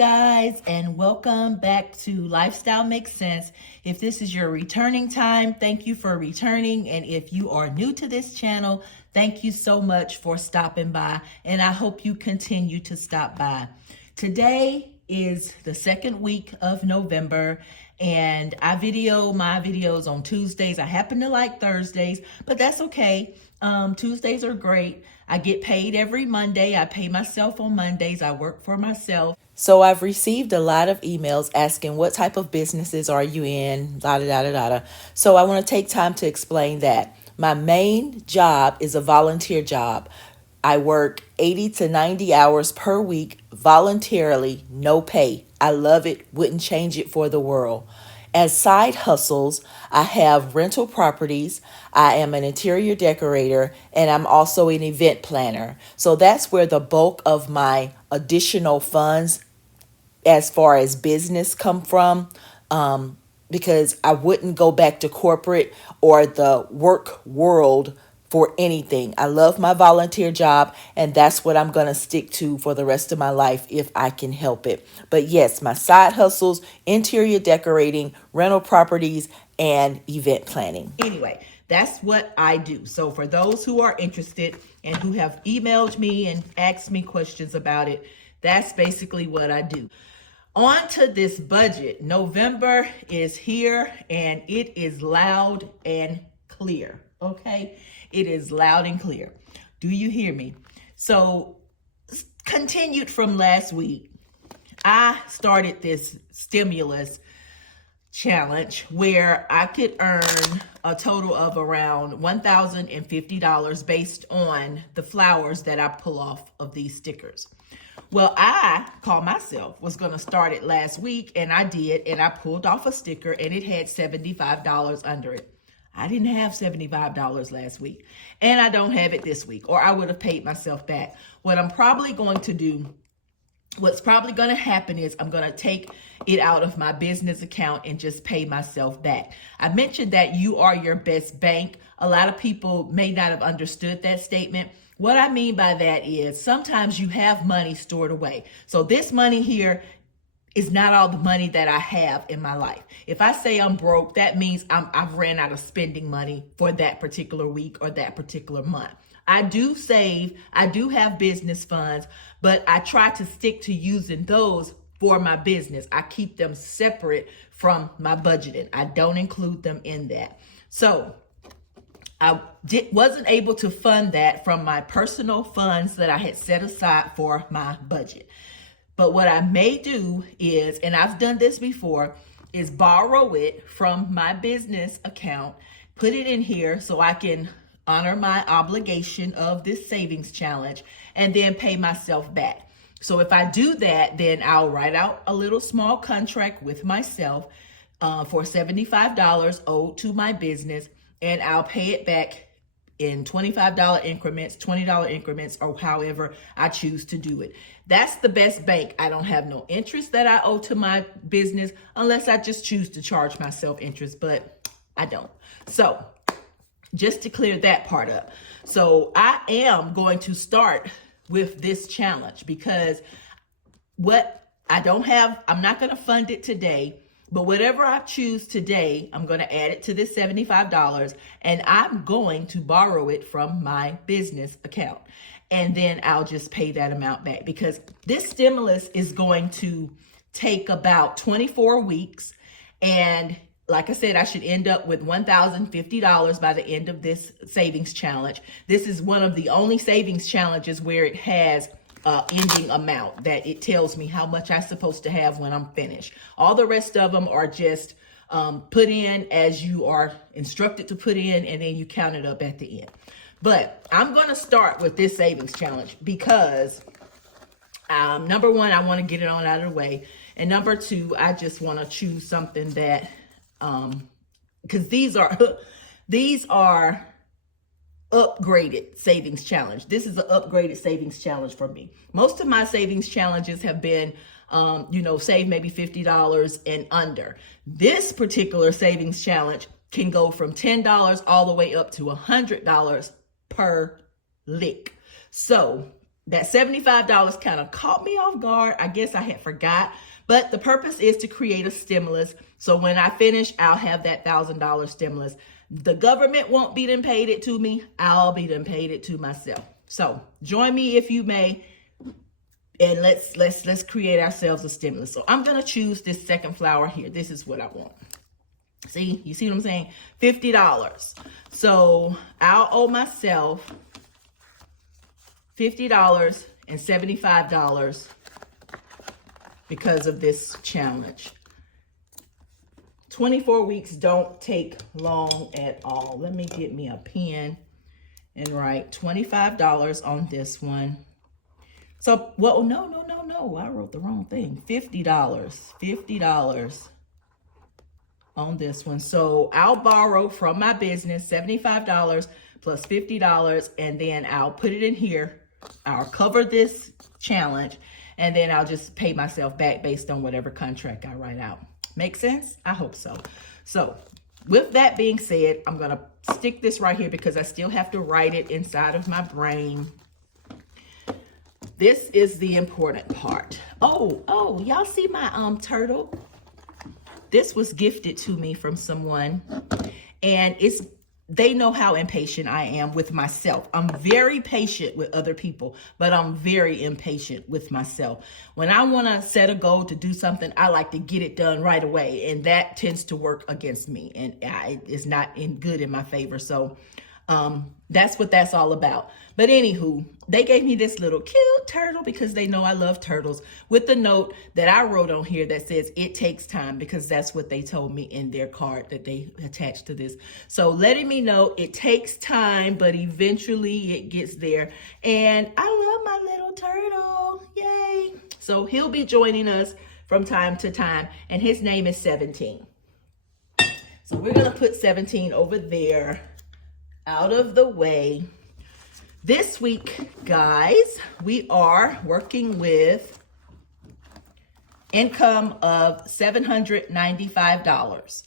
guys, and welcome back to Lifestyle Makes Sense. If this is your returning time, thank you for returning. And if you are new to this channel, thank you so much for stopping by. And I hope you continue to stop by. Today is the second week of November, and I video my videos on Tuesdays. I happen to like Thursdays, but that's okay. Tuesdays are great. I get paid every Monday. I pay myself on Mondays. I work for myself. So I've received a lot of emails asking what type of businesses are you in, da da da da da. So I want to take time to explain that. My main job is a volunteer job. I work 80 to 90 hours per week voluntarily, no pay. I love it, wouldn't change it for the world. As side hustles, I have rental properties, I am an interior decorator, and I'm also an event planner. So that's where the bulk of my additional funds as far as business come from, because I wouldn't go back to corporate or the work world for anything. I love my volunteer job, and that's what I'm going to stick to for the rest of my life if I can help it. But yes, my side hustles, interior decorating, rental properties, and event planning. Anyway, that's what I do. So for those who are interested and who have emailed me and asked me questions about it, that's basically what I do. On to this budget. November is here, and it is loud and clear, okay? It is loud and clear. Do you hear me? So, continued from last week, I started this stimulus challenge where I could earn a total of around $1,050 based on the flowers that I pull off of these stickers. Well, I called myself, was going to start it last week, and I did, and I pulled off a sticker, and it had $75 under it. I didn't have $75 last week, and I don't have it this week, or I would have paid myself back. What I'm probably going to do, what's probably going to happen is I'm going to take it out of my business account and just pay myself back. I mentioned that you are your best bank. A lot of people may not have understood that statement. What I mean by that is sometimes you have money stored away. So this money here is not all the money that I have in my life. If I say I'm broke, that means I've ran out of spending money for that particular week or that particular month. I do save, I do have business funds, but I try to stick to using those for my business. I keep them separate from my budgeting. I don't include them in that. So I wasn't able to fund that from my personal funds that I had set aside for my budget. But what I may do is, and I've done this before, is borrow it from my business account, put it in here so I can honor my obligation of this savings challenge, and then pay myself back. So if I do that, then I'll write out a little small contract with myself for $75 owed to my business, and I'll pay it back in $25 increments, $20 increments, or however I choose to do it. That's the best bank. I don't have no interest that I owe to my business unless I just choose to charge myself interest, but I don't. So just to clear that part up. So I am going to start with this challenge because I'm not going to fund it today. But whatever I choose today, I'm going to add it to this $75, and I'm going to borrow it from my business account. And then I'll just pay that amount back because this stimulus is going to take about 24 weeks. And like I said, I should end up with $1,050 by the end of this savings challenge. This is one of the only savings challenges where it has ending amount that it tells me how much I'm supposed to have when I'm finished. All the rest of them are just put in as you are instructed to put in, and then you count it up at the end. But I'm going to start with this savings challenge because number one, I want to get it on out of the way. And number two, I just want to choose something that, because these are upgraded savings challenge. This is an upgraded savings challenge for me. Most of my savings challenges have been, save maybe $50 and under. This particular savings challenge can go from $10 all the way up to $100 per lick. So that $75 kind of caught me off guard. I guess I had forgot, but the purpose is to create a stimulus. So when I finish, I'll have that $1,000 stimulus. The government won't be done paid it to me. I'll be done paid it to myself. So join me if you may, and let's create ourselves a stimulus. So I'm gonna choose this second flower here. This is what I want. See, you see what I'm saying? $50. So I'll owe myself $50 and $75 because of this challenge. 24 weeks don't take long at all. Let me get me a pen and write $25 on this one. So, well, no. I wrote the wrong thing. $50 on this one. So I'll borrow from my business $75 plus $50, and then I'll put it in here. I'll cover this challenge, and then I'll just pay myself back based on whatever contract I write out. Make sense? I hope so. So with that being said, I'm going to stick this right here because I still have to write it inside of my brain. This is the important part. Oh, y'all see my turtle? This was gifted to me from someone, and they know how impatient I am with myself. I'm very patient with other people, but I'm very impatient with myself. When I want to set a goal to do something, I like to get it done right away, and that tends to work against me, and it's not good in my favor. So that's what that's all about. But anywho, they gave me this little cute turtle because they know I love turtles, with the note that I wrote on here that says it takes time, because that's what they told me in their card that they attached to this. So letting me know it takes time, but eventually it gets there. And I love my little turtle. Yay. So he'll be joining us from time to time, and his name is 17. So we're going to put 17 over there, out of the way. This week, guys, we are working with income of $795.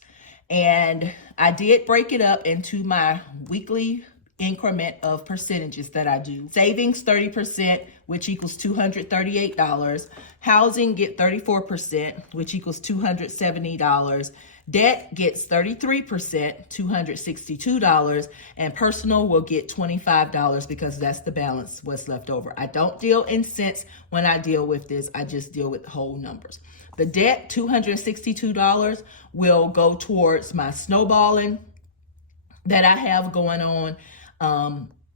And I did break it up into my weekly increment of percentages that I do. Savings 30%, which equals $238. Housing get 34%, which equals $270. Debt gets 33%, $262, and personal will get $25 because that's the balance, what's left over. I don't deal in cents when I deal with this. I just deal with whole numbers. The debt, $262, will go towards my snowballing that I have going on.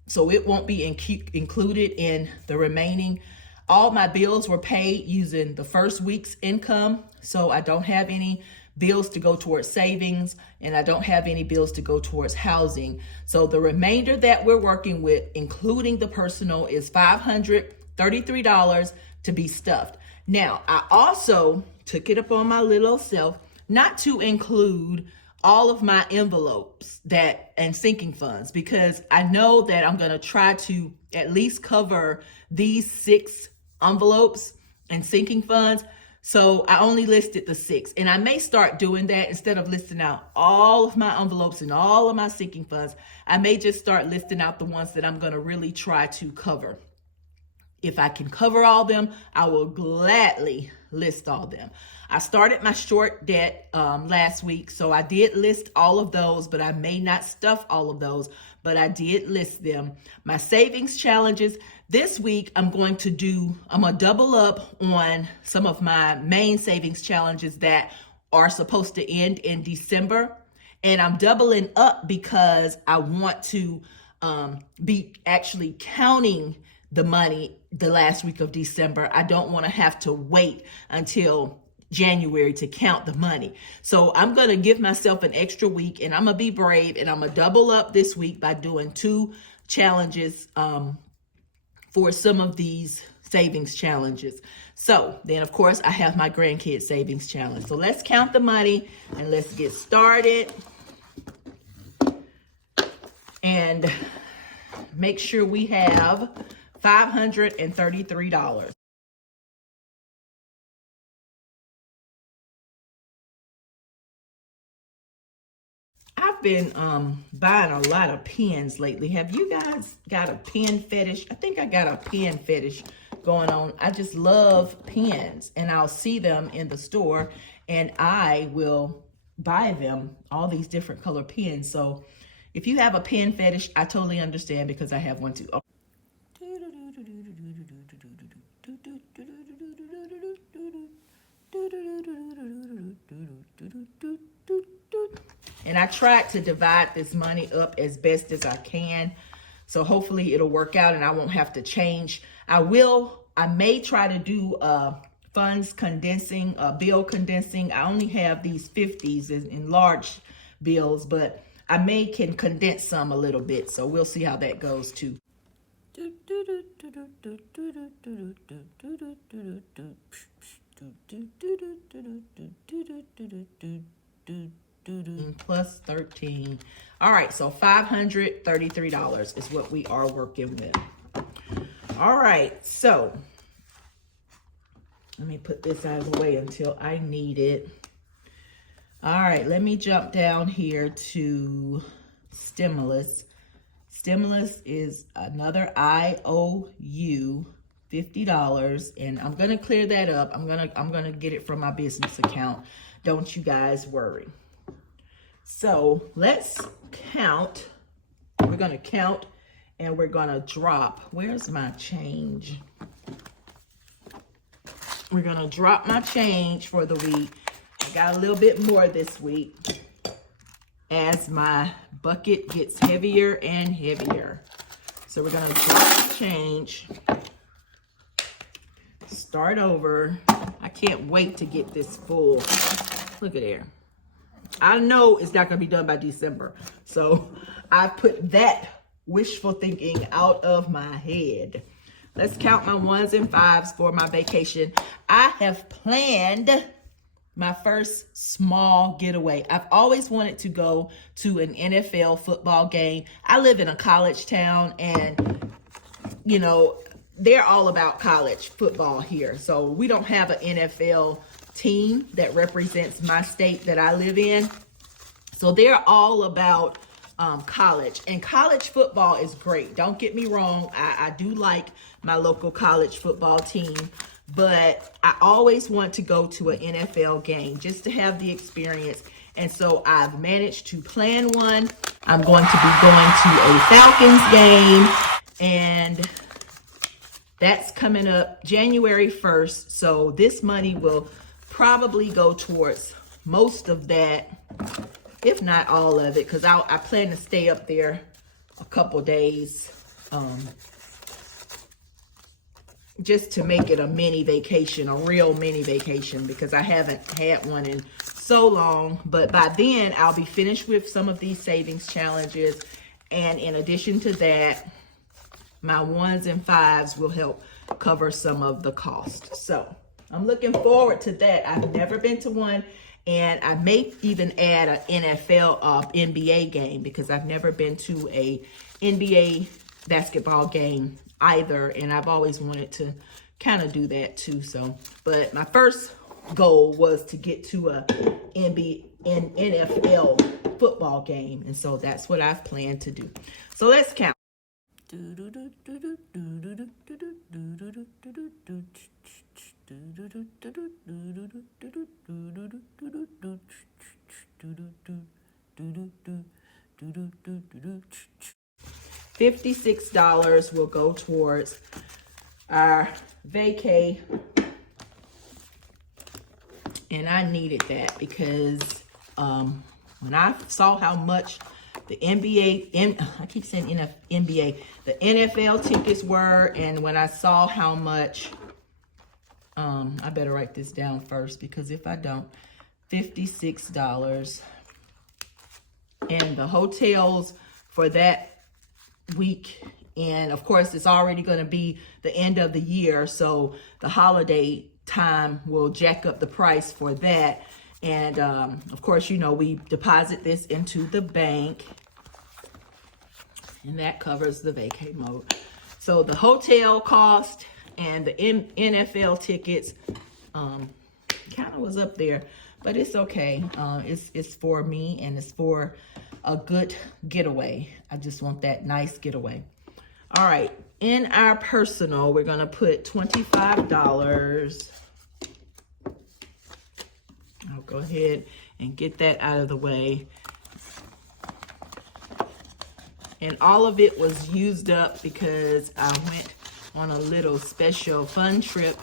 So it won't be included in the remaining. All my bills were paid using the first week's income, so I don't have any bills to go towards savings, and I don't have any bills to go towards housing. So the remainder that we're working with, including the personal, is $533 to be stuffed. Now, I also took it upon my little self not to include all of my envelopes and sinking funds, because I know that I'm going to try to at least cover these 6 envelopes and sinking funds. So I only listed the 6, and I may start doing that. Instead of listing out all of my envelopes and all of my sinking funds, I may just start listing out the ones that I'm going to really try to cover. If I can cover all them, I will gladly list all them. I started my short debt last week, so I did list all of those, but I may not stuff all of those, but I did list them. My savings challenges, this week I'm going to double up on some of my main savings challenges that are supposed to end in December. And I'm doubling up because I want to be actually counting the money the last week of December. I don't want to have to wait until January to count the money. So I'm going to give myself an extra week, and I'm going to be brave, and I'm going to double up this week by doing 2 challenges for some of these savings challenges. So then, of course, I have my Grandkids savings challenge. So let's count the money and let's get started. And make sure we have $533. I I've been buying a lot of pens lately. Have you guys got a pen fetish? I think I got a pen fetish going on. I just love pens, and I'll see them in the store and I will buy them, all these different color pens. So if you have a pen fetish, I totally understand, because I have one too. Oh. And I tried to divide this money up as best as I can. So hopefully it'll work out and I won't have to change. I may try to do funds condensing, bill condensing. I only have these 50s in large bills, but I can condense some a little bit. So we'll see how that goes too. Plus 13. All right, so $533 is what we are working with. All right, so let me put this out of the way until I need it. All right, let me jump down here to stimulus. Stimulus is another IOU, $50, and I'm gonna clear that up. I'm gonna get it from my business account. Don't you guys worry. So let's count. We're gonna count and we're gonna drop. Where's my change? We're gonna drop my change for the week. I got a little bit more this week as my bucket gets heavier and heavier. So we're gonna drop the change. Start over. I can't wait to get this full. Look at there. I know it's not gonna be done by December. So I put that wishful thinking out of my head. Let's count my 1s and 5s for my vacation. I have planned my first small getaway. I've always wanted to go to an NFL football game. I live in a college town, and you know, they're all about college football here. So we don't have an NFL team that represents my state that I live in. So they're all about college, and college football is great. Don't get me wrong. I do like my local college football team, but I always want to go to an NFL game just to have the experience. And so I've managed to plan one. I'm going to be going to a Falcons game, and that's coming up January 1st. So this money will probably go towards most of that, if not all of it, because I plan to stay up there a couple days, just to make it a mini vacation, a real mini vacation, because I haven't had one in so long. But by then I'll be finished with some of these savings challenges, and in addition to that, my 1s and 5s will help cover some of the cost. So I'm looking forward to that. I've never been to one, and I may even add an NFL NBA game, because I've never been to a NBA basketball game either, and I've always wanted to kind of do that too. So, but my first goal was to get to a NFL football game, and so that's what I've planned to do. So let's count. $56 will go towards our vacay, and I needed that because when I saw how much the I keep saying NBA, the NFL tickets were, and when I saw how much, I better write this down first, because if I don't, $56, and the hotels for that week, and of course it's already going to be the end of the year, so the holiday time will jack up the price for that. And of course, you know, we deposit this into the bank, and that covers the vacay mode. So the hotel cost and the NFL tickets kind of was up there, but it's okay. It's for me, and it's for a good getaway. I just want that nice getaway. All right, in our personal, we're gonna put $25. I'll go ahead and get that out of the way. And all of it was used up because I went on a little special fun trip.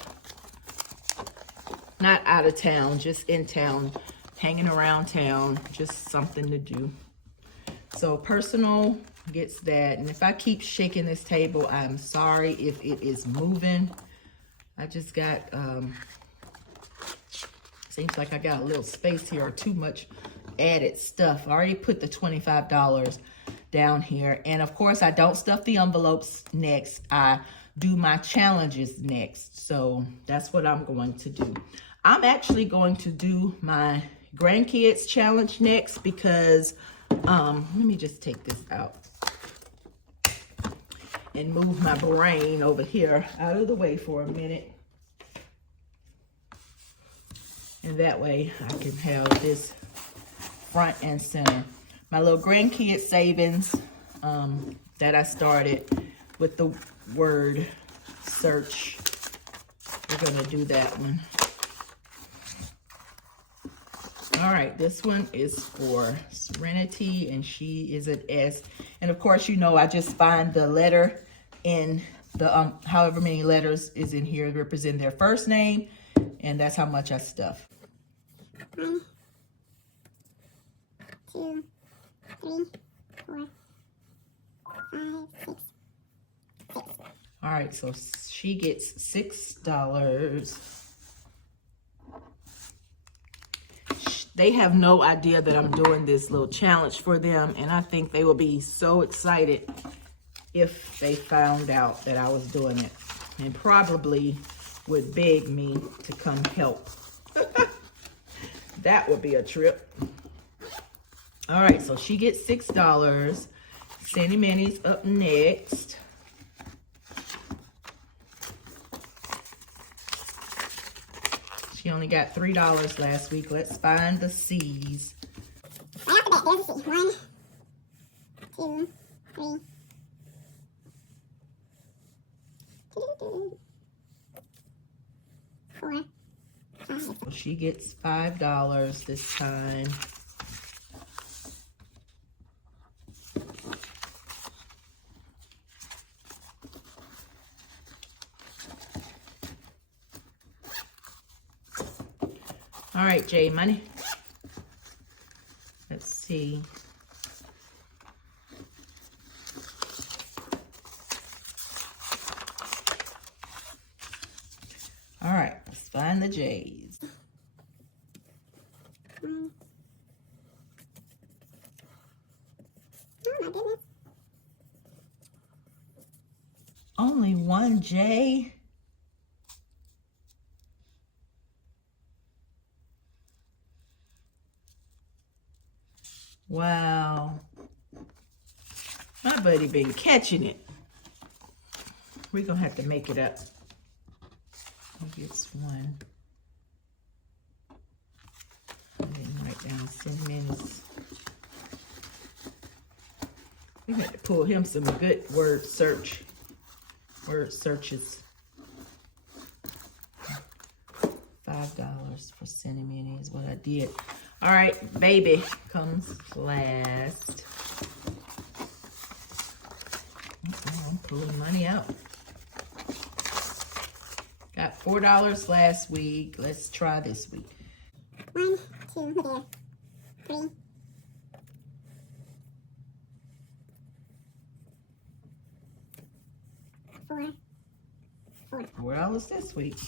Not out of town, just in town, hanging around town, just something to do. So personal gets that. And if I keep shaking this table, I'm sorry if it is moving. I just got, seems like I got a little space here or too much added stuff. I already put the $25 down here. And of course, I don't stuff the envelopes next. I do my challenges next. So that's what I'm going to do. I'm actually going to do my Grandkids challenge next because, let me just take this out and move my brain over here out of the way for a minute. And that way I can have this front and center. My little Grandkids savings that I started with the word search. We're gonna do that one. All right, this one is for Serenity, and she is an S. And of course, you know, I just find the letter in the, however many letters is in here to represent their first name, and that's how much I stuff. 1, 2, 3, 4, 5, 6, 6. All right, so she gets $6. They have no idea that I'm doing this little challenge for them, and I think they will be so excited if they found out that I was doing it, and probably would beg me to come help. That would be a trip. All right, so she gets $6. Sandy Manny's up next. She only got $3 last week. Let's find the C's. Right off the bat, there's a C. 1, 2, 3. 4, 5. So she gets $5 this time. All right, J Money. Let's see. All right, let's find the J's. Oh my goodness. Only one J? Wow. My buddy been catching it. We're gonna have to make it up. He gets 1. I didn't write down sentiments. We had to pull him some good word searches. $5 for sentiment is what I did. All right, baby comes last. I'm pulling money out. Got $4 last week. Let's try this week. 1, 2, there. 3. 4. $4 this week.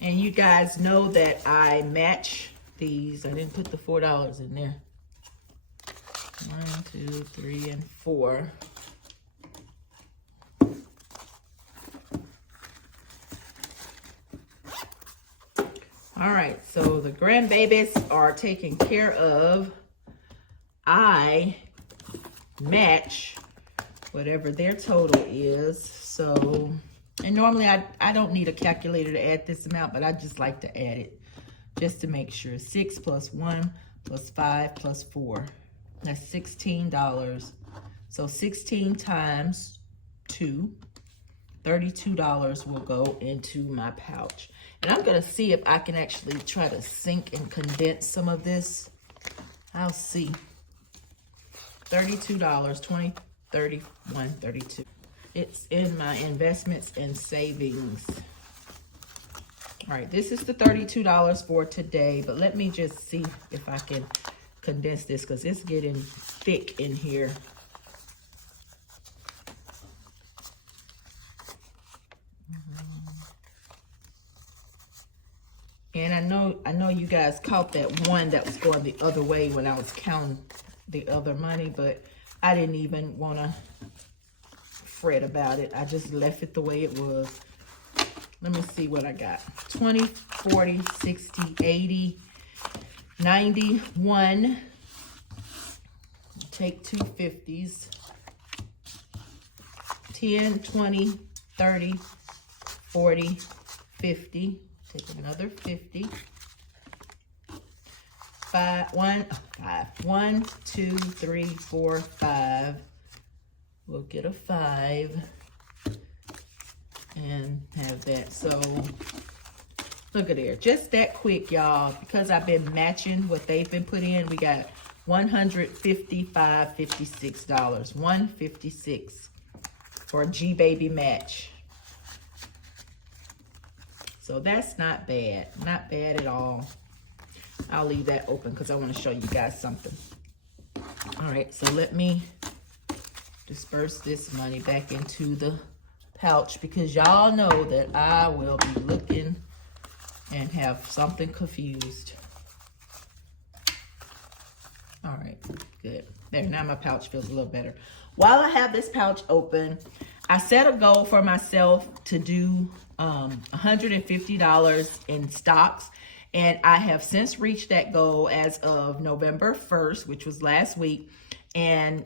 And you guys know that I match these. I didn't put the $4 in there. 1, 2, 3, and 4. All right, so the grandbabies are taken care of. I match whatever their total is. So And normally I don't need a calculator to add this amount, but I just like to add it just to make sure. 6 plus 1 plus 5 plus 4. That's $16. So 16 times 2, $32 will go into my pouch. And I'm gonna see if I can actually try to sink and condense some of this. I'll see. $32, 20, 31, 32. It's in my investments and savings. All right, this is the $32 for today, but let me just see if I can condense this because it's getting thick in here. And I know you guys caught that one that was going the other way when I was counting the other money, but I didn't even want to fret about it. I just left it the way it was. Let me see what I got. 20, 40, 60, 80, 91. Take 2 50s. 10, 20, 30, 40, 50. Take another 50. 1, 2, 3, 4, 5. We'll get a 5 and have that. So look at there, just that quick, y'all, because I've been matching what they've been put in. We got $155.56, $156 for a G Baby match. So that's not bad, not bad at all. I'll leave that open because I want to show you guys something. All right, so let me disperse this money back into the pouch because y'all know that I will be looking and have something confused. All right, good. There, now my pouch feels a little better. While I have this pouch open, I set a goal for myself to do $150 in stocks. And I have since reached that goal as of November 1st, which was last week. And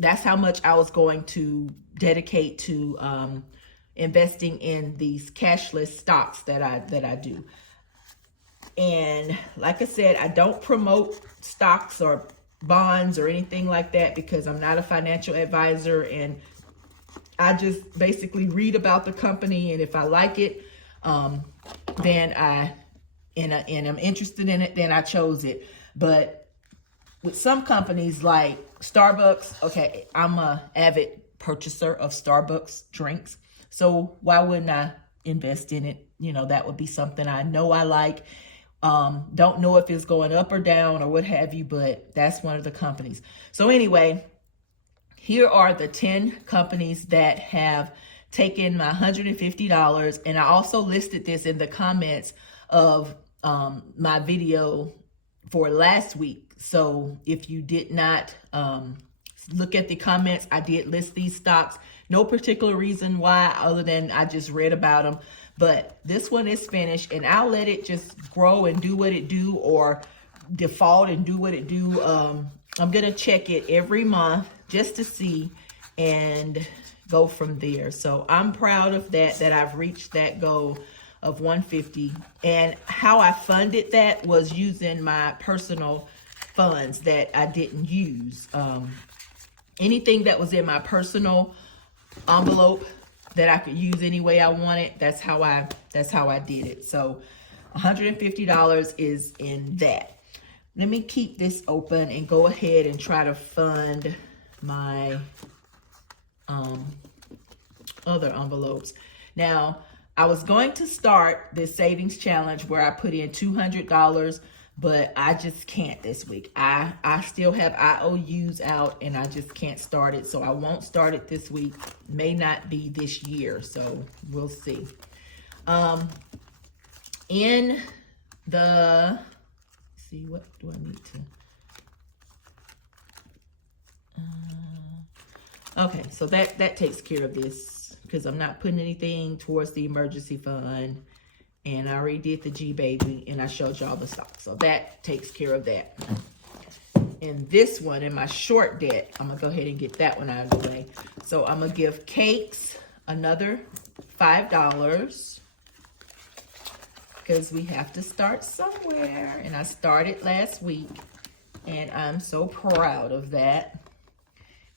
that's how much I was going to dedicate to investing in these cashless stocks that I do. And like I said, I don't promote stocks or bonds or anything like that because I'm not a financial advisor, and I just basically read about the company, and if I like it, then and I'm interested in it, then I chose it. But with some companies like Starbucks, okay, I'm a avid purchaser of Starbucks drinks, so why wouldn't I invest in it? You know, that would be something I know I like. Don't know if it's going up or down or what have you, but that's one of the companies. So anyway, here are the 10 companies that have taken my $150, and I also listed this in the comments of my video for last week. So if you did not look at the comments, I did list these stocks. No particular reason why other than I just read about them. But this one is finished, and I'll let it just grow and do what it do, or default and do what it do. I'm going to check it every month just to see and go from there. So I'm proud of that I've reached that goal of 150. And how I funded that was using my personal funds that I didn't use. Anything that was in my personal envelope that I could use any way I wanted, that's how I did it. So $150 is in that. Let me keep this open and go ahead and try to fund my other envelopes. Now, I was going to start this savings challenge where I put in $200, but I just can't this week. I still have IOUs out and I just can't start it. So I won't start it this week. May not be this year. So we'll see. In the, see, what do I need to? Okay, so that takes care of this because I'm not putting anything towards the emergency fund. And I already did the G Baby, and I showed y'all the stock. So that takes care of that. And this one, in my short debt, I'm going to go ahead and get that one out of the way. So I'm going to give Cakes another $5 because we have to start somewhere. And I started last week and I'm so proud of that.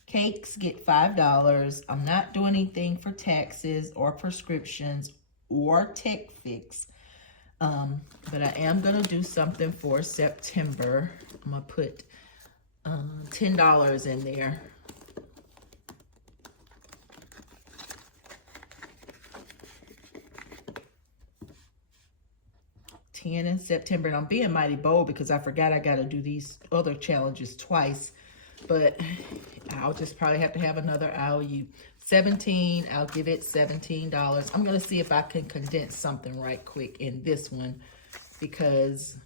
Cakes get $5. I'm not doing anything for taxes or prescriptions or tech fix. But I am gonna do something for September. I'm gonna put $10 in there. In September, and I'm being mighty bold because I forgot I got to do these other challenges twice, but I'll just probably have to have another IOU. 17, I'll give it $17. I'm going to see if I can condense something right quick in this one, because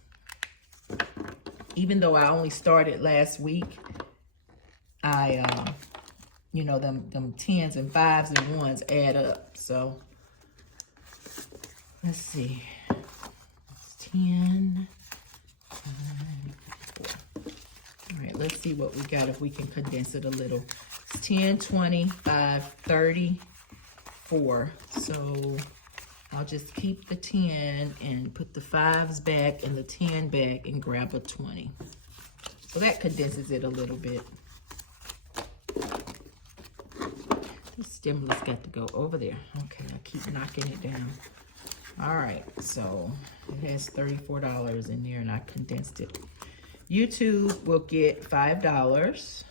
even though I only started last week, you know, them 10s and 5s and 1s add up. So let's see. 10, 4. All right, let's see what we got if we can condense it a little. It's 10, 20, 5, 30, 4. So I'll just keep the 10 and put the 5s back and the 10 back and grab a 20. So that condenses it a little bit. The stimulus got to go over there. Okay, I keep knocking it down. All right, so it has $34 in there and I condensed it. YouTube will get $5.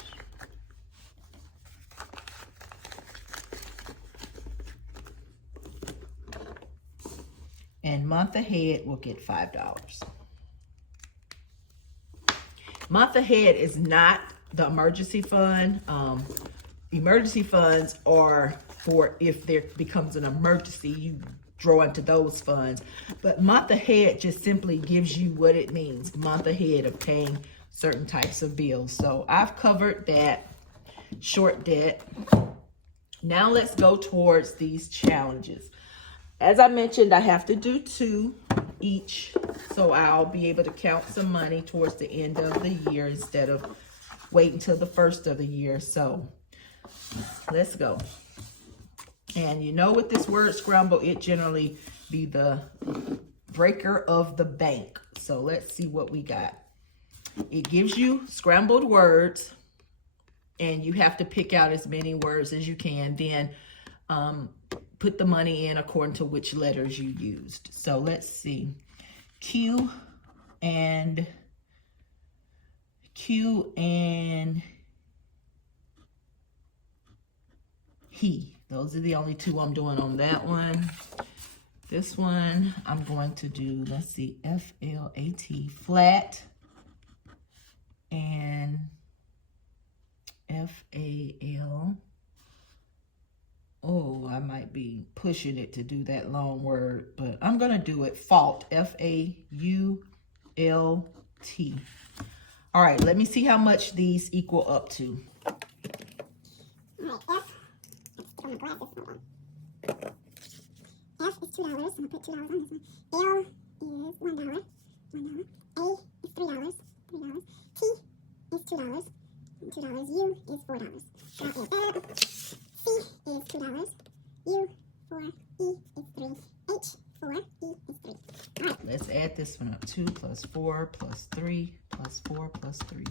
And Month Ahead will get $5. Month Ahead is not the emergency fund. Emergency funds are for if there becomes an emergency, you draw into those funds. But Month Ahead just simply gives you what it means, month ahead of paying certain types of bills. So I've covered that short debt. Now let's go towards these challenges. As I mentioned, I have to do 2 each, so I'll be able to count some money towards the end of the year instead of waiting till the first of the year. So let's go. And you know, with this word scramble, it generally be the breaker of the bank. So let's see what we got. It gives you scrambled words, and you have to pick out as many words as you can. Then put the money in according to which letters you used. So let's see. Q and he. Those are the only 2 I'm doing on that one. This one, I'm going to do, let's see, F-L-A-T, flat, and F-A-L. Oh, I might be pushing it to do that long word, but I'm going to do it, fault, F-A-U-L-T. All right, let me see how much these equal up to. All right, F. Let's put on my glasses. F is $2. I'm gonna put $2 on this one. L is $1. A is $3. T is $2. U is $4. So I'll add that. C is $2. U 4. E is 3. H 4. E is 3. All right. Let's add this one up. 2 plus 4 plus 3 plus 4 plus 3.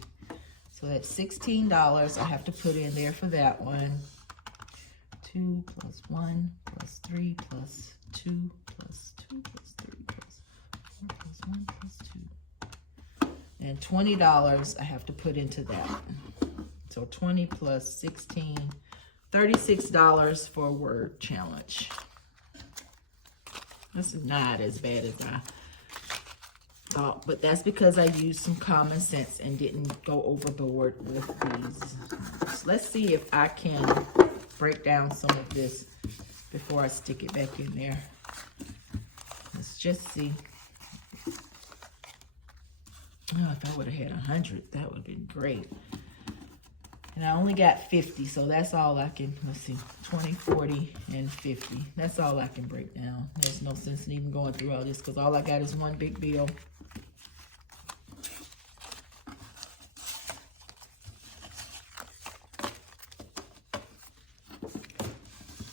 So that's $16 I have to put in there for that one. 2 plus 1 plus 3 plus 2 plus 2 plus 3 plus 4 plus 1 plus 2. And $20 I have to put into that. So 20 plus 16, $36 for a word challenge. That's not as bad as I thought, but that's because I used some common sense and didn't go overboard with these. So let's see if I can break down some of this before I stick it back in there. Let's just see. Oh, if I would have had 100, that would have been great. And I only got 50, so that's all I can, let's see, 20, 40, and 50. That's all I can break down. There's no sense in even going through all this because all I got is one big bill.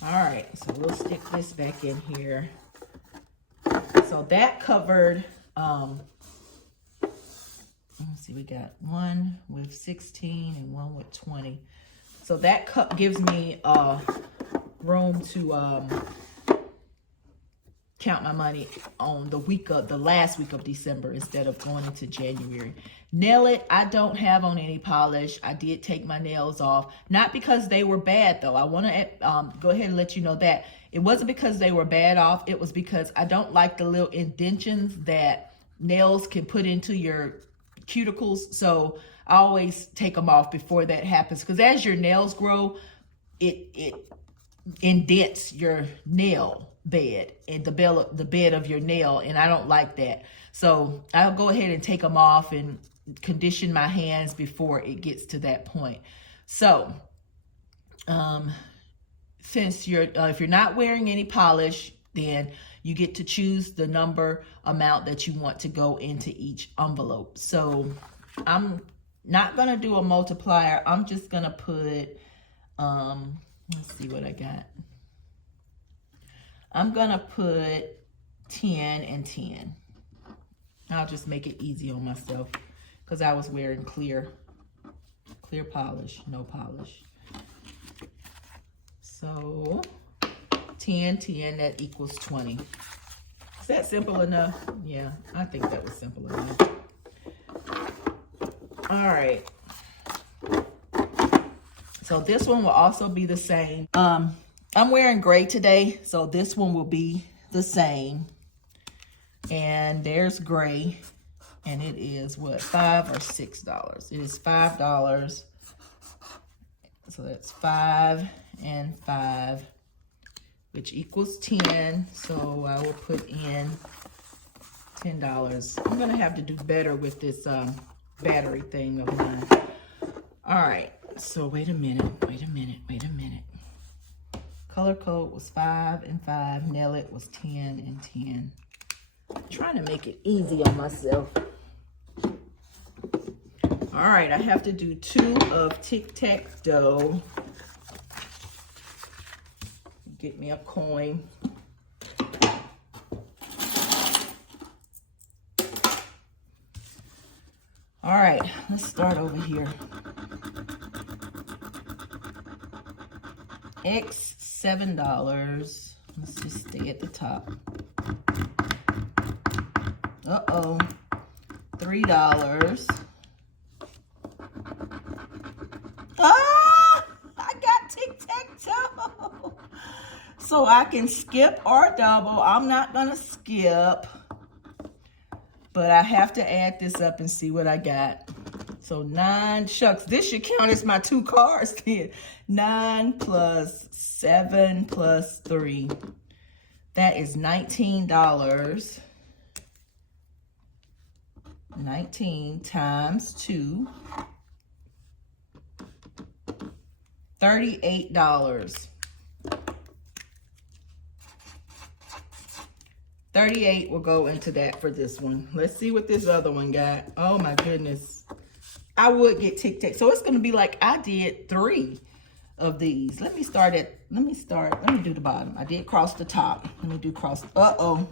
All right, so So we'll stick this back in here. So that covered, let's see, we got one with 16 and one with 20. So that gives me room to count my money on the last week of December instead of going into January. Nail it, I don't have on any polish. I did take my nails off, not because they were bad though. I want to go ahead and let you know that it wasn't because they were bad off. It was because I don't like the little indentions that nails can put into your cuticles. So I always take them off before that happens, because as your nails grow, it indents your nail bed and the bed of your nail, and I don't like that. So I'll go ahead and take them off and condition my hands before it gets to that point. So since if you're not wearing any polish, then you get to choose the amount that you want to go into each envelope. So I'm not gonna do a multiplier. I'm just gonna put let's see what I got. I'm gonna put 10 and 10. I'll just make it easy on myself because I was wearing clear polish, no polish. So 10, 10, that equals 20. Is that simple enough? Yeah, I think that was simple enough. All right. So this one will also be the same. I'm wearing gray today, so this one will be the same. And there's gray, and it is what, $5 or $6? It is $5. So that's 5 and 5, which equals 10. So I will put in $10. I'm gonna have to do better with this battery thing of mine. All right, so wait a minute. Color code was 5 and 5. Nail it was 10 and 10. I'm trying to make it easy on myself. All right, I have to do 2 of tic-tac-toe. Get me a coin. All right, let's start over here. X $7. Let's just stay at the top. Uh-oh. $3. Ah! I got tic-tac-toe. So I can skip or double. I'm not gonna skip, but I have to add this up and see what I got. So 9, shucks, this should count as my 2 cards then. 9 plus 7 plus 3. That is $19. 19 times 2. $38. 38 will go into that for this one. Let's see what this other one got. Oh my goodness. I would get tic-tac. So it's going to be like I did 3 of these. Let me do the bottom. I did cross the top. Let me do cross. Uh-oh.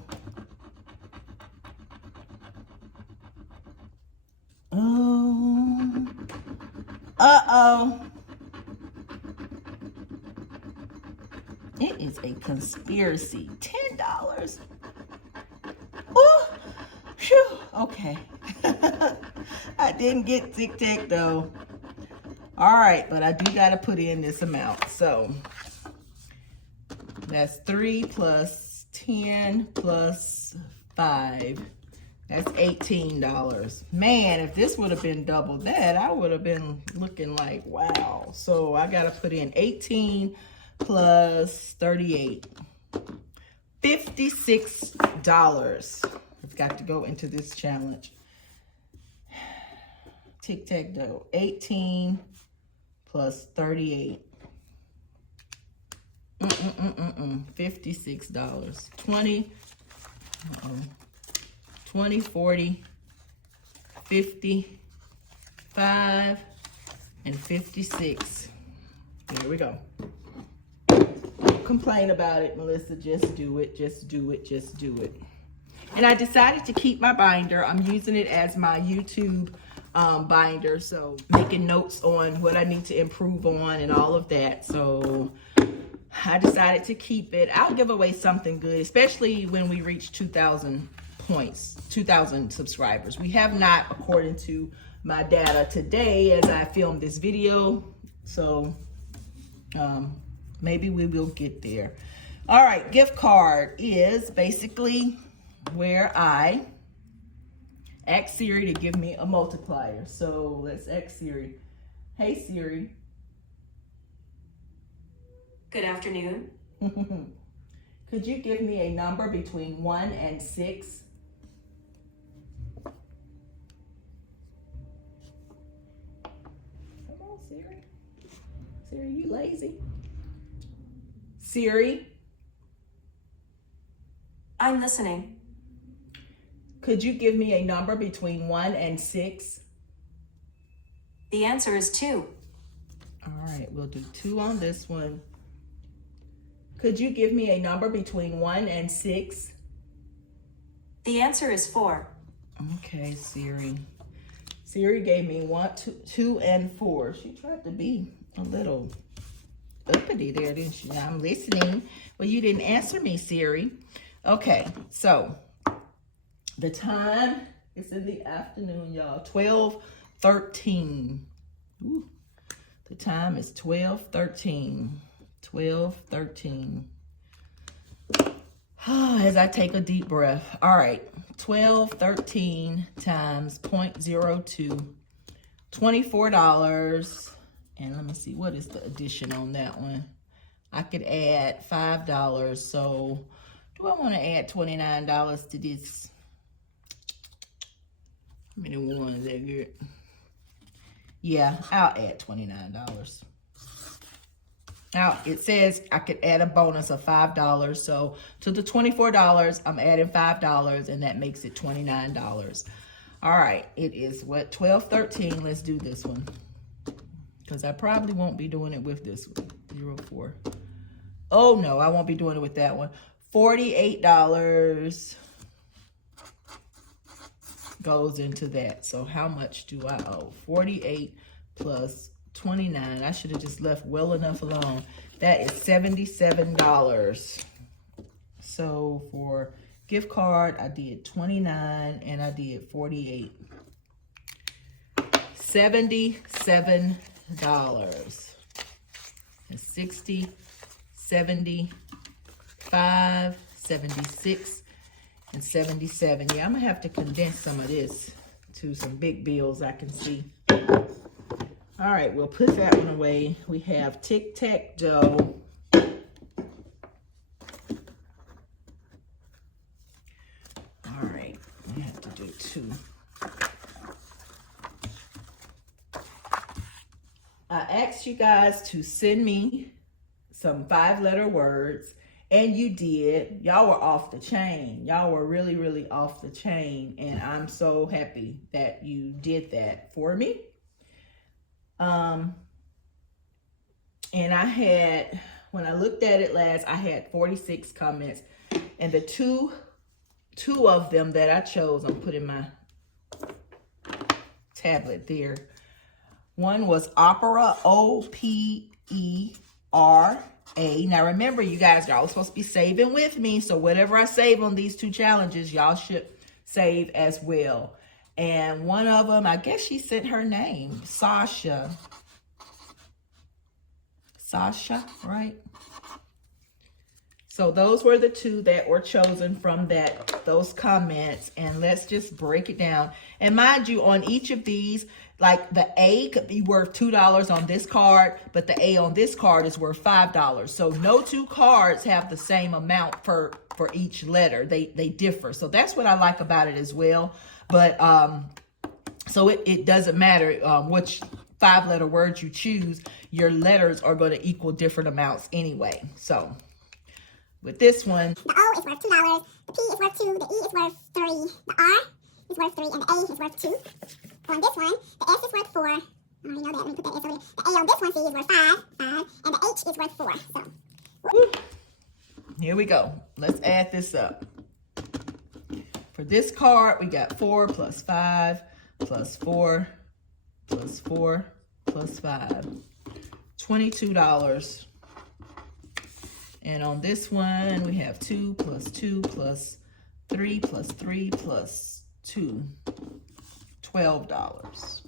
Oh. Uh-oh. It is a conspiracy. $10. Oh, phew. Okay. I didn't get tic-tac-toe. All right, but I do got to put in this amount. So that's 3 plus 10 plus 5. That's $18. Man, if this would have been double that, I would have been looking like, wow. So I got to put in 18 plus 38. $56. I've got to go into this challenge. Tic-tac-toe. 18 plus 38. $56. 20. 20, 40, 50, 5, and 56. There we go. Don't complain about it, Melissa. Just do it. Just do it. Just do it. And I decided to keep my binder. I'm using it as my YouTube binder. So making notes on what I need to improve on and all of that. So I decided to keep it. I'll give away something good, especially when we reach 2,000 points, 2,000 subscribers. We have not, according to my data today as I filmed this video. So maybe we will get there. All right, gift card is basically where I ask Siri to give me a multiplier. So let's ask Siri. Hey Siri. Good afternoon. Could you give me a number between 1 and 6? Come on, Siri. Siri, you lazy? Siri, I'm listening. could you give me a number between 1 and 6? The answer is 2. All right, we'll do 2 on this one. Could you give me a number between 1 and 6? The answer is 4. Okay, Siri. Siri gave me 2, and 4. She tried to be a little uppity there, didn't she? I'm listening. Well, you didn't answer me, Siri. Okay, so the time is in the afternoon, y'all. 12:13. Ooh, the time is 12:13. 12:13. As I take a deep breath. All right, 12:13 times 0.02, $24. And let me see, what is the addition on that one? I could add $5. So do I want to add $29 to this? How many ones that good? Yeah, I'll add $29. Now, it says I could add a bonus of $5. So to the $24, I'm adding $5, and that makes it $29. All right, it is what, 12:13. Let's do this one, because I probably won't be doing it with this one. 04. Oh, no, I won't be doing it with that one. $48 goes into that. So how much do I owe? 48 plus 29. I should have just left well enough alone. That is $77. So for gift card, I did 29 and I did 48. $77. And 60, 75, 76, and 77. Yeah, I'm gonna have to condense some of this to some big bills I can see. All right, we'll put that one away. We have tic-tac-toe. All right, we have to do 2. I asked you guys to send me some 5-letter words, and you did. Y'all were off the chain. Y'all were really, really off the chain, and I'm so happy that you did that for me. And I had, when I looked at it last, I had 46 comments, and the two of them that I chose, I'm putting my tablet there. One was Opera, O-P-E-R-A. Now remember, you guys, y'all are supposed to be saving with me, so whatever I save on these 2 challenges, y'all should save as well. And one of them, I guess she sent her name, Sasha. Sasha, right? So those were the 2 that were chosen from those comments. And let's just break it down. And mind you, on each of these, like the A could be worth $2 on this card, but the A on this card is worth $5. So no 2 cards have the same amount for each letter. They differ. So that's what I like about it as well. But so it doesn't matter which 5-letter word you choose, your letters are going to equal different amounts anyway. So with this one, the O is worth $2, the P is worth 2, the E is worth 3, the R is worth 3, and the A is worth 2. On this one, the S is worth 4. I already know that. Let me put that S over there. The A on this one, see, is worth 5, and the H is worth 4. So, whoop. we go. Let's add this up. For this card, we got 4 plus 5 plus 4 plus 4 plus 5. $22. And on this one, we have 2 plus 2 plus 3 plus 3 plus 2. $12.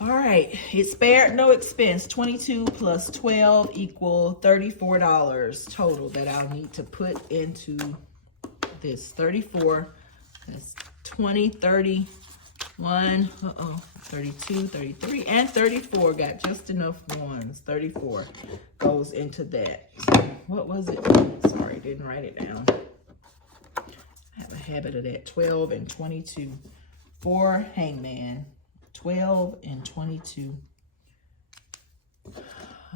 All right, it spared no expense. 22 plus 12 equal $34 total that I'll need to put into this. 34, that's 20, 31, 32, 33, and 34. Got just enough ones. 34 goes into that. So what was it? Sorry, didn't write it down. I have a habit of that. 12 and 22 for Hangman. 12 and 22.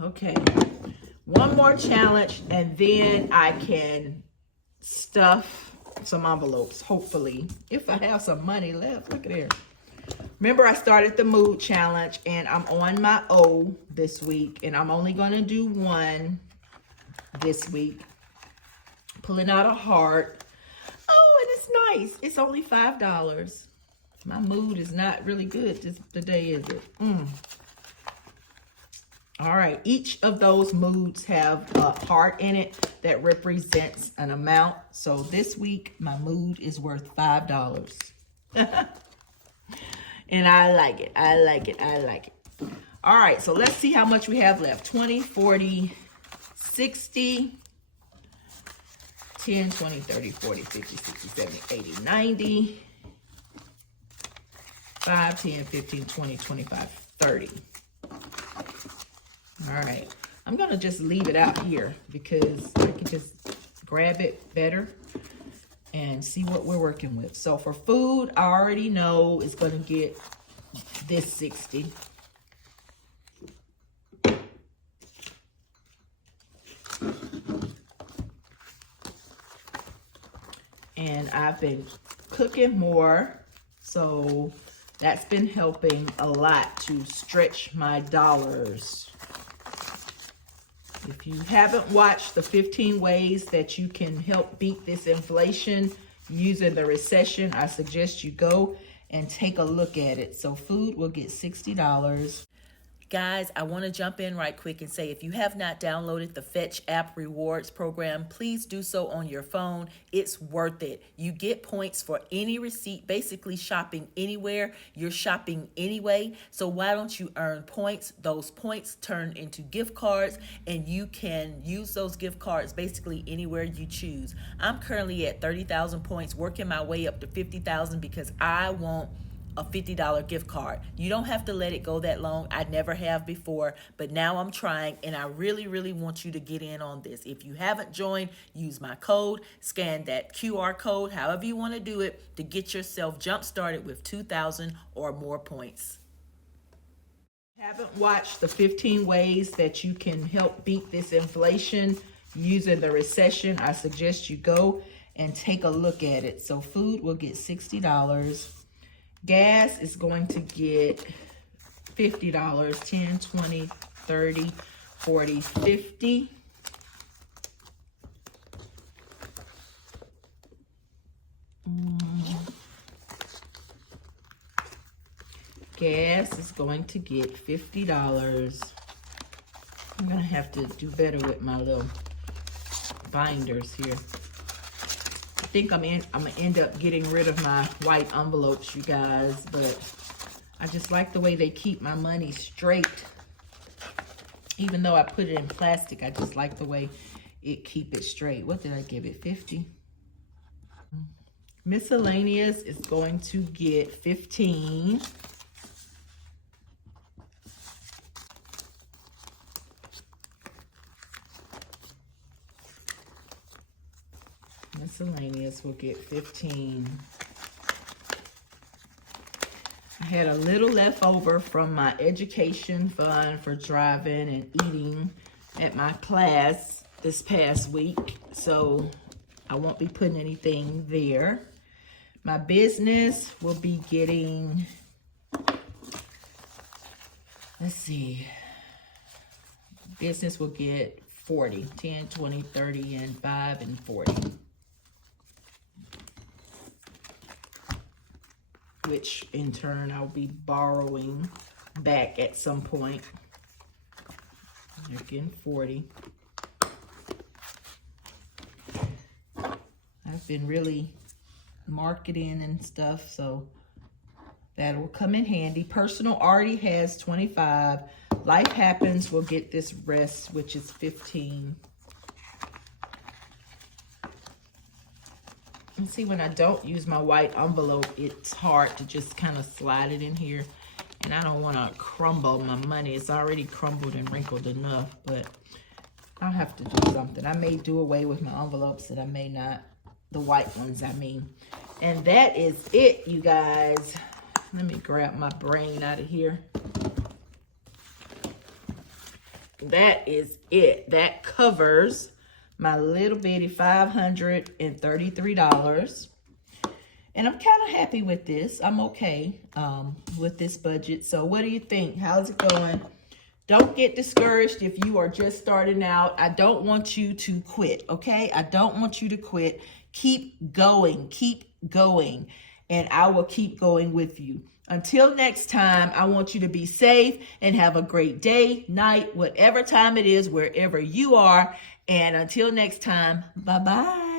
Okay, one more challenge and then I can stuff some envelopes, hopefully, if I have some money left. Look at there. Remember, I started the mood challenge and I'm on my O this week, and I'm only going to do one this week. Pulling out a heart. Oh, and it's nice. It's only $5. My mood is not really good today, is it? All right, each of those moods have a heart in it that represents an amount. So this week, my mood is worth $5. And I like it, I like it, I like it. All right, so let's see how much we have left. 20, 40, 60, 10, 20, 30, 40, 50, 60, 70, 80, 90, 5, 10, 15, 20, 25, 30. All right, I'm gonna just leave it out here because I can just grab it better and see what we're working with. So for food, I already know it's gonna get this 60. And I've been cooking more, so that's been helping a lot to stretch my dollars. If you haven't watched the 15 ways that you can help beat this inflation using the recession, I suggest you go and take a look at it. So food will get $60. Guys, I want to jump in right quick and say, if you have not downloaded the Fetch app rewards program, please do so on your phone. It's worth it. You get points for any receipt, basically shopping anywhere. You're shopping anyway. So why don't you earn points? Those points turn into gift cards, and you can use those gift cards basically anywhere you choose. I'm currently at 30,000 points, working my way up to 50,000 because I want a $50 gift card. You don't have to let it go that long. I never have before, but now I'm trying, and I really, really want you to get in on this. If you haven't joined, use my code, scan that QR code, however you want to do it, to get yourself jump started with 2,000 or more points. Haven't watched the 15 ways that you can help beat this inflation using the recession, I suggest you go and take a look at it. So food will get $60. Gas is going to get $50, 10, 20, 30, 40, 50. Gas is going to get $50. I'm gonna have to do better with my little binders here. I think I'm gonna end up getting rid of my white envelopes, you guys, but I just like the way they keep my money straight. Even though I put it in plastic, I just like the way it keep it straight. What did I give it? 50. Miscellaneous is going to get 15. Miscellaneous will get 15. I had a little left over from my education fund for driving and eating at my class this past week, so I won't be putting anything there. My business will be getting, let's see, business will get 40. 10, 20, 30, and 5, and 40. Which in turn I'll be borrowing back at some point. Again, 40. I've been really marketing and stuff, so that will come in handy. Personal already has 25. Life Happens will get this rest, which is 15. And see, when I don't use my white envelope, it's hard to just kind of slide it in here. And I don't want to crumble my money. It's already crumbled and wrinkled enough, but I'll have to do something. I may do away with my envelopes and I may not. The white ones, I mean. And that is it, you guys. Let me grab my brain out of here. That is it. That covers my little bitty $533. And I'm kind of happy with this. I'm okay with this budget. So what do you think? How's it going? Don't get discouraged if you are just starting out. I don't want you to quit, okay? I don't want you to quit. Keep going. Keep going. And I will keep going with you. Until next time, I want you to be safe and have a great day, night, whatever time it is, wherever you are. And until next time, bye-bye.